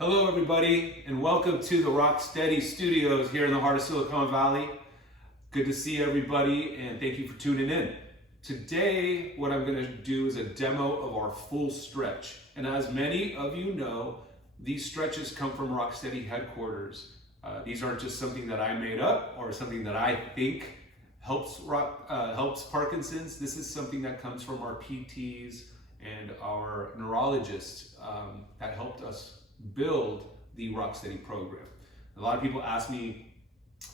Hello everybody, and welcome to the Rocksteady Studios here in the heart of Silicon Valley. Good to see everybody, and thank you for tuning in. Today, what I'm going to do is a demo of our full stretch. And as many of you know, these stretches come from Rocksteady headquarters. These aren't just something that I made up or something that I think helps Parkinson's. This is something that comes from our PTs and our neurologists that helped us build the Rocksteady program. A lot of people ask me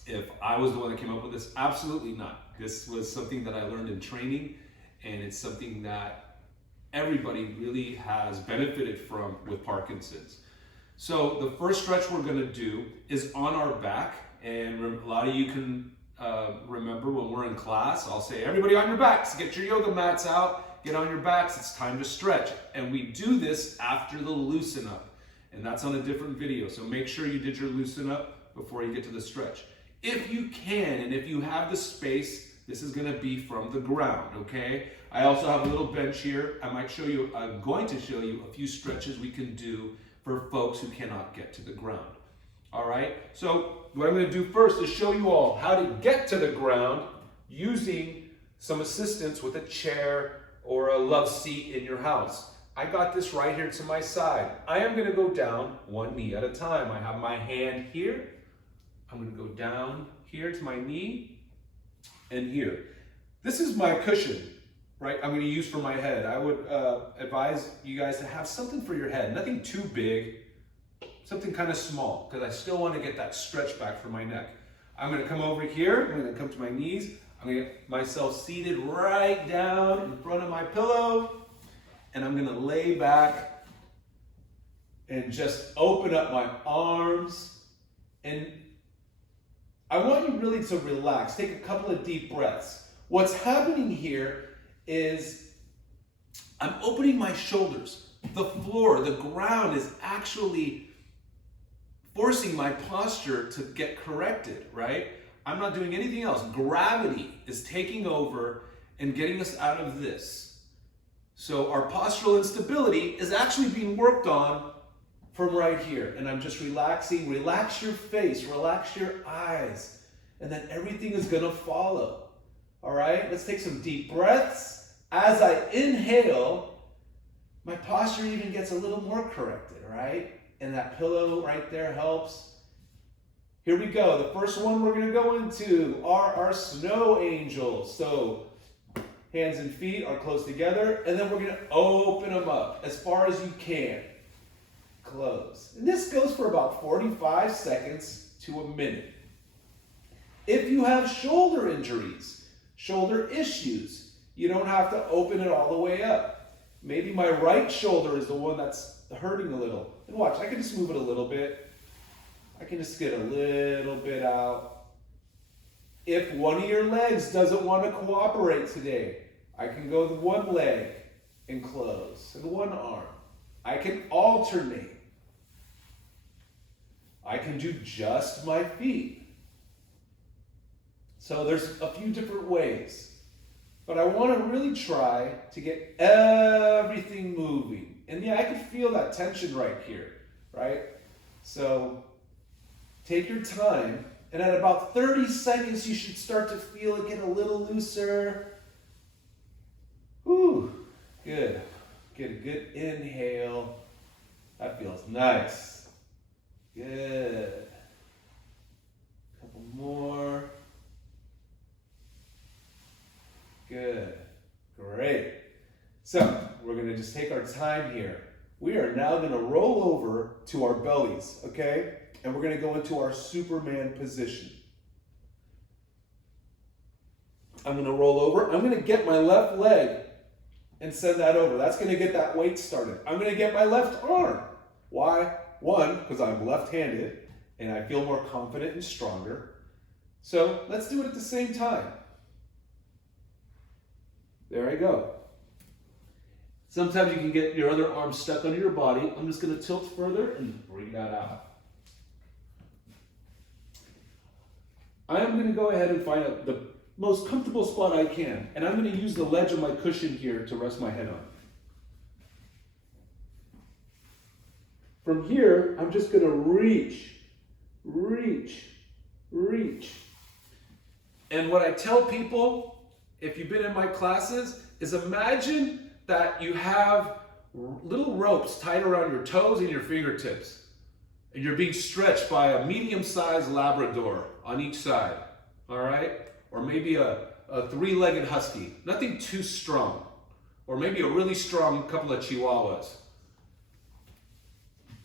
if I was the one that came up with this. Absolutely not. This was something that I learned in training, and it's something that everybody really has benefited from with Parkinson's. So the first stretch we're going to do is on our back, and a lot of you can remember when we're in class, I'll say, everybody on your backs, get your yoga mats out, get on your backs, it's time to stretch. And we do this after the loosen up. And that's on a different video. So make sure you did your loosen up before you get to the stretch. If you can, and if you have the space, this is gonna be from the ground, okay? I also have a little bench here. I'm going to show you a few stretches we can do for folks who cannot get to the ground. All right, so what I'm gonna do first is show you all how to get to the ground using some assistance with a chair or a love seat in your house. I got this right here to my side. I am gonna go down one knee at a time. I have my hand here. I'm gonna go down here to my knee and here. This is my cushion, right? I'm gonna use for my head. I would advise you guys to have something for your head. Nothing too big, something kind of small, because I still wanna get that stretch back for my neck. I'm gonna come over here. I'm gonna come to my knees. I'm gonna get myself seated right down in front of my pillow. And I'm gonna lay back and just open up my arms. And I want you really to relax. Take a couple of deep breaths. What's happening here is I'm opening my shoulders. The floor, the ground is actually forcing my posture to get corrected, right? I'm not doing anything else. Gravity is taking over and getting us out of this. So our postural instability is actually being worked on from right here. And I'm just relaxing. Relax your face, relax your eyes, and then everything is gonna follow. All right, let's take some deep breaths. As I inhale, my posture even gets a little more corrected, right? And that pillow right there helps. Here we go. The first one we're gonna go into are our snow angels. So hands and feet are close together, and then we're gonna open them up as far as you can. Close. And this goes for about 45 seconds to a minute. If you have shoulder injuries, shoulder issues, you don't have to open it all the way up. Maybe my right shoulder is the one that's hurting a little. And watch, I can just move it a little bit. I can just get a little bit out. If one of your legs doesn't want to cooperate today, I can go with one leg and close, and one arm. I can alternate. I can do just my feet. So there's a few different ways, but I want to really try to get everything moving. And yeah, I can feel that tension right here, right? So take your time. And at about 30 seconds, you should start to feel it get a little looser. Whew, good. Get a good inhale. That feels nice. Good. A couple more. Good. Great. So, we're gonna just take our time here. We are now gonna roll over to our bellies, okay? And we're going to go into our Superman position. I'm going to roll over. I'm going to get my left leg and send that over. That's going to get that weight started. I'm going to get my left arm. Why? One, because I'm left-handed and I feel more confident and stronger. So let's do it at the same time. There I go. Sometimes you can get your other arm stuck under your body. I'm just going to tilt further and bring that out. I am going to go ahead and find the most comfortable spot I can, and I'm going to use the ledge of my cushion here to rest my head on. From here, I'm just going to reach, reach, reach. And what I tell people, if you've been in my classes, is imagine that you have little ropes tied around your toes and your fingertips. And you're being stretched by a medium-sized Labrador on each side, all right? Or maybe a three-legged husky, nothing too strong. Or maybe a really strong couple of Chihuahuas.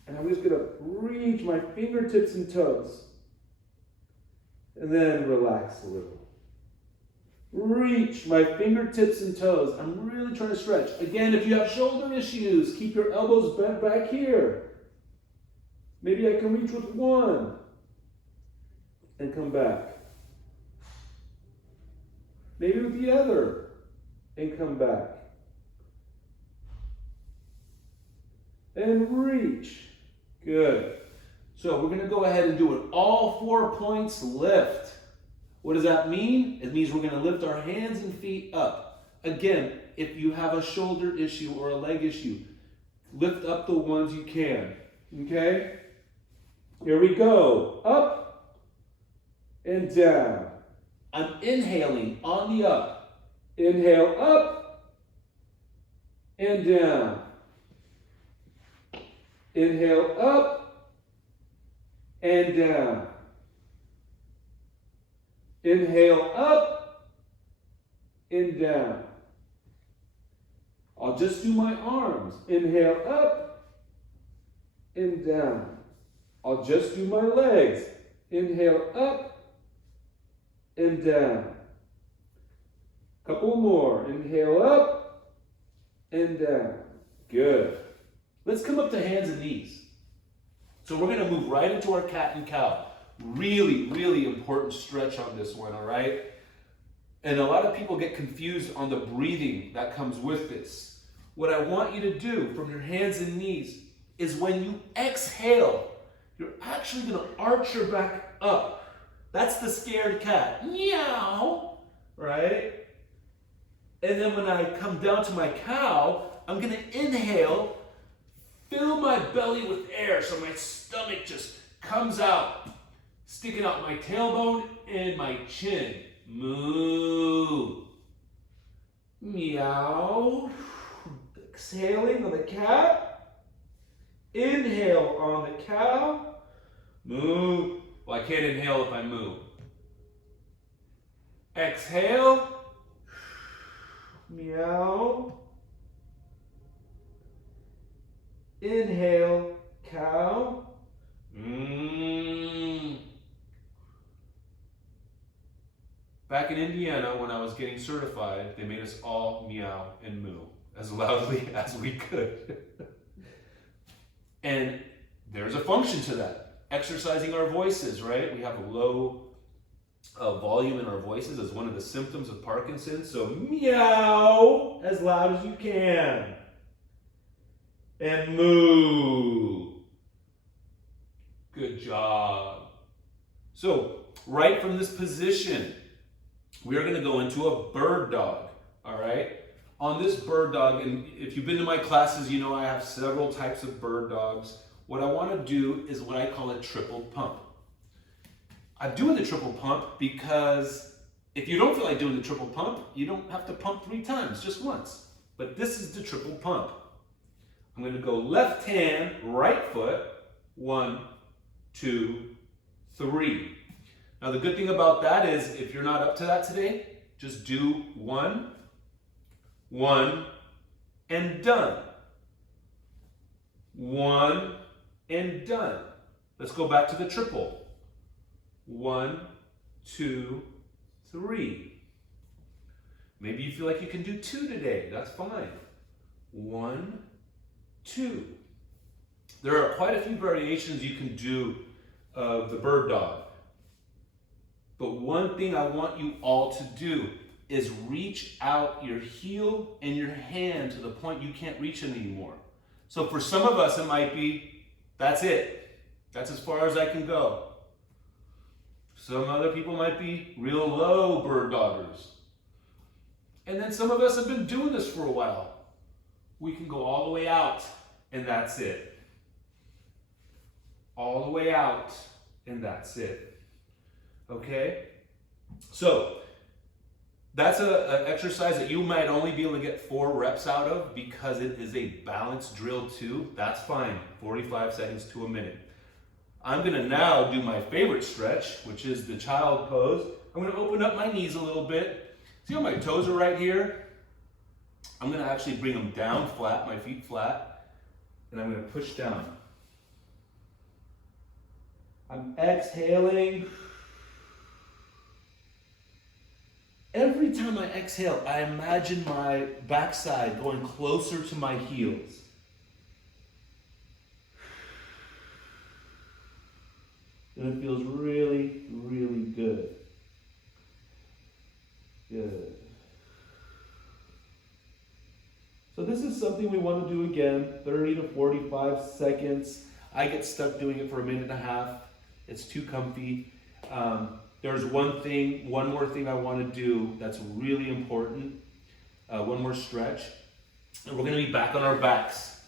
And I'm just gonna reach my fingertips and toes. And then relax a little. Reach my fingertips and toes. I'm really trying to stretch. Again, if you have shoulder issues, keep your elbows bent back here. Maybe I can reach with one and come back. Maybe with the other and come back. And reach. Good. So we're going to go ahead and do it. All 4 points lift. What does that mean? It means we're going to lift our hands and feet up. Again, if you have a shoulder issue or a leg issue, lift up the ones you can. Okay? Here we go. Up and down. I'm inhaling on the up. Inhale up and down. Inhale up and down. Inhale up and down. I'll just do my arms. Inhale up and down. I'll just do my legs. Inhale up and down. Couple more. Inhale up and down. Good. Let's come up to hands and knees. So we're going to move right into our cat and cow. Really, really important stretch on this one, all right? And a lot of people get confused on the breathing that comes with this. What I want you to do from your hands and knees is when you exhale, you're actually going to arch your back up. That's the scared cat. Meow, right? And then when I come down to my cow, I'm going to inhale, fill my belly with air so my stomach just comes out, sticking out my tailbone and my chin. Moo. Meow. Exhaling on the cat. Inhale on the cow. Moo. Well, I can't inhale if I moo. Exhale. Meow. Inhale, cow. Back in Indiana, when I was getting certified, they made us all meow and moo as loudly as we could. And there's a function to that. Exercising our voices, right? We have a low volume in our voices as one of the symptoms of Parkinson's. So meow as loud as you can. And moo. Good job. So, right from this position, we are going to go into a bird dog, all right? On this bird dog, and if you've been to my classes, you know I have several types of bird dogs. What I want to do is what I call a triple pump. I'm doing the triple pump because if you don't feel like doing the triple pump, you don't have to pump 3 times, just once. But this is the triple pump. I'm going to go left hand, right foot, 1, 2, 3. Now the good thing about that is if you're not up to that today, just do 1, 1, and done. 1 and done. Let's go back to the triple. 1, 2, 3. Maybe you feel like you can do 2 today. That's fine. 1, 2. There are quite a few variations you can do of the bird dog. But one thing I want you all to do is reach out your heel and your hand to the point you can't reach it anymore. So for some of us, it might be, that's it. That's as far as I can go. Some other people might be real low bird doggers. And then some of us have been doing this for a while. We can go all the way out, and that's it. all the way out, and that's it. Okay? So, that's an exercise that you might only be able to get 4 reps out of because it is a balanced drill too. That's fine, 45 seconds to a minute. I'm gonna now do my favorite stretch, which is the child pose. I'm gonna open up my knees a little bit. See how my toes are right here? I'm gonna actually bring them down flat, my feet flat, and I'm gonna push down. I'm exhaling. Every time I exhale, I imagine my backside going closer to my heels. And it feels really, really good. Good. So this is something we want to do again, 30 to 45 seconds. I get stuck doing it for 1.5 minutes. It's too comfy. There's one more thing I want to do that's really important. One more stretch. And we're going to be back on our backs.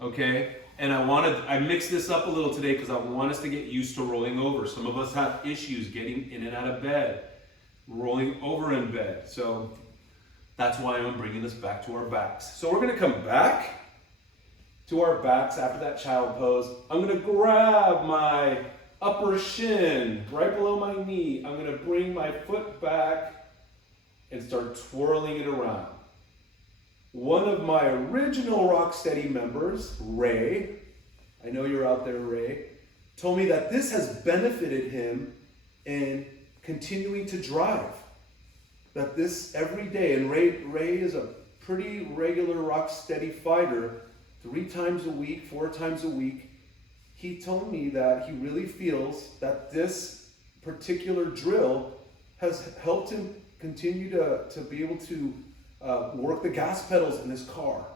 Okay? And I mixed this up a little today because I want us to get used to rolling over. Some of us have issues getting in and out of bed, rolling over in bed. So that's why I'm bringing this back to our backs. So we're going to come back to our backs after that child pose. I'm going to grab my upper shin right below my knee. I'm going to bring my foot back and start twirling it around. One of my original Rocksteady members, Ray, I know you're out there, Ray, told me that this has benefited him in continuing to drive. That this every day, and Ray is a pretty regular Rocksteady fighter, 3 times a week, 4 times a week. He told me that he really feels that this particular drill has helped him continue to be able to work the gas pedals in his car.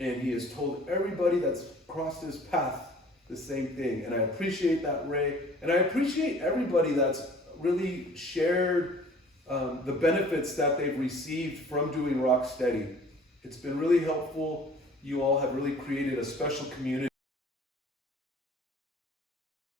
And he has told everybody that's crossed his path the same thing. And I appreciate that, Ray. And I appreciate everybody that's really shared the benefits that they've received from doing Rocksteady. It's been really helpful. You all have really created a special community.